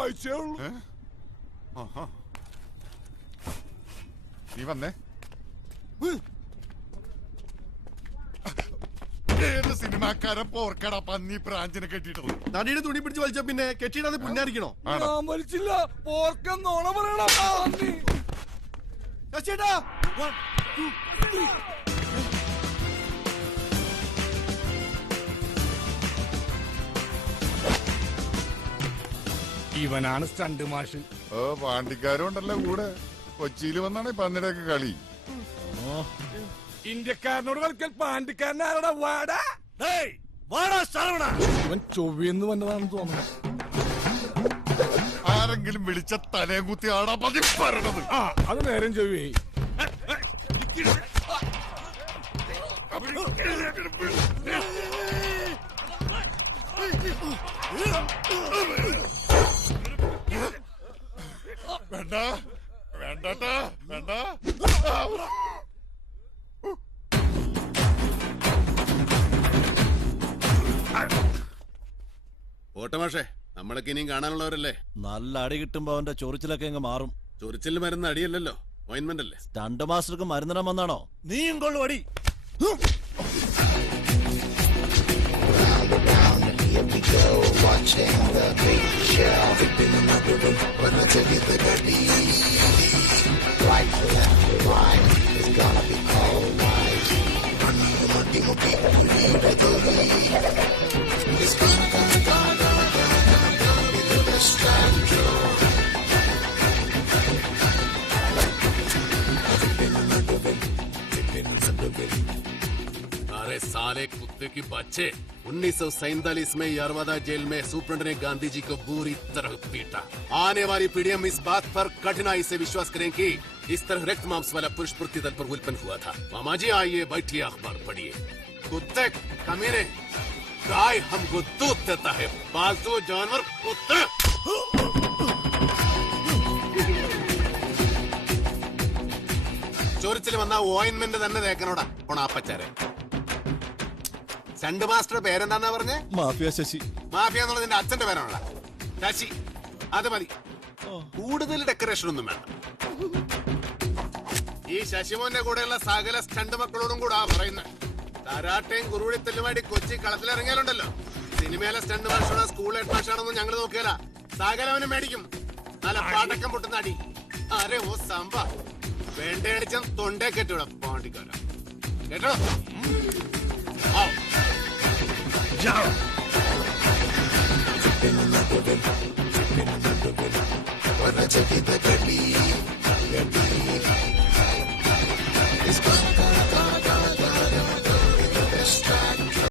ഒരാഴ്ചയേ ഉള്ളൂ. നീ വന്നേ. സിനിമാക്കാരൻ പോർക്കട പന്നി പ്രാഞ്ചിനെ കെട്ടിട്ടത് നടിയുടെ തുണി പിടിച്ച് വലിച്ച പിന്നെ കെട്ടിയിടാതെ പുന്നാരിക്കണോ? ഞാൻ വലിച്ചില്ല. പോർക്കെന്നോണ പറയണ. ഇവനാണ് സ്റ്റണ്ട് മാഷ്. പാണ്ടിക്കാരും ഉണ്ടല്ലോ കൂടെ. കൊച്ചിയിൽ വന്നാണ് പന്നിയുടെയൊക്കെ കളി. ഇന്ത്യക്കാരനോട് കളിക്കൽ പാണ്ടിക്കാരനാരടാ. വാടാ ഇവൻ ചൊവ്വെന്ന് വന്നതാണെന്ന് തോന്നുന്നു. ആരെങ്കിലും വിളിച്ച തലയും കുത്തി ആടാ പതി പറയണത്. അത് നേരം ചൊവ്വേ. വേണ്ട വേണ്ടട്ടാ വേണ്ട. ഓട്ടമാഷേ, നമ്മളൊക്കെ ഇനിയും കാണാനുള്ളവരല്ലേ? നല്ല അടി കിട്ടുമ്പോ അവന്റെ ചൊറിച്ചിലൊക്കെ അങ്ങ് മാറും. ചൊറിച്ചിൽ മരുന്ന് അടിയല്ലല്ലോ, ഓയിന്റ്മെന്റ് അല്ലേ? സ്റ്റണ്ട് മാസ്റ്റർക്ക് മരുന്നിടാൻ വന്നാണോ? നീയും കൊള്ളു അടി. अरे साले कुत्ते की बच्चे, 1947 में यरवदा जेल में सुप्रीटेंडेंट ने गांधी जी को बुरी तरह पीटा। आने वाली पीढ़ियां इस बात पर कठिनाई से विश्वास करें कि इस तरह रक्त मांस वाला पुरुष पृथ्वी पर उत्पन्न हुआ था। मामा जी आइए, बैठिए, अखबार पढ़िए। कुत्ते कमीने, गाय हमको दूध देता है, पालतू जानवर कुत्ते। ചൊറിച്ചിൽ വന്ന ഓയിന്റ്മെന്റ് തന്നെ തേക്കനോടാ പൊണാപ്പച്ചാരെ. സ്റ്റണ്ട് മാസ്റ്റർ പേരെന്താന്നാ പറഞ്ഞേ? മാഫിയ ശശി. മാഫിയ എന്നുള്ളത് നിന്റെ അച്ഛന്റെ പേരാണല്ല? ശശി. അത് മതി, കൂടുതൽ ഡെക്കറേഷൻ ഒന്നും വേണ്ട. ഈ ശശിമോന്റെ കൂടെയുള്ള സകല സ്റ്റണ്ട് മക്കളോടും കൂടാ പറയുന്നത്. കരാട്ടയും കുറുവിളിത്തല്ലുമായിട്ട് കൊച്ചി കളത്തിലിറങ്ങിയാലുണ്ടല്ലോ, സിനിമയിലെ സ്റ്റണ്ട് മാഷാണോ സ്കൂൾ ഹെഡ് മാഷാണോന്നും ഞങ്ങൾ നോക്കിയാല സകലവനും മേടിക്കും. നല്ല പാടക്കം പൊട്ടുന്ന അടി. അരെ ഓ സംഭ വേണ്ടടിച്ച തൊണ്ടേ കെട്ടിവിടാ പാണ്ടിക്കാര. കേട്ടോ? Wanna take it the